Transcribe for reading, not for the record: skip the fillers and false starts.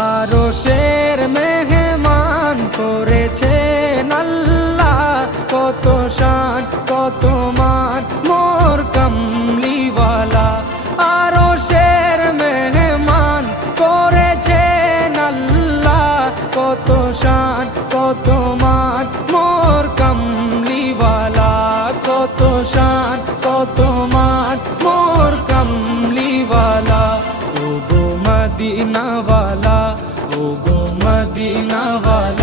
আরশের মেহমান করেছেন আল্লাহ, কত শান কত মান মোর কামলিওয়ালা। আরশের মেহমান করেছেন আল্লাহ, কত শান কত মান মোর কামলিওয়ালা, কত শান কত মান মোর কামলিওয়ালা। ও গো মদিনাওয়ালা, ও গো মদিনাওয়ালা।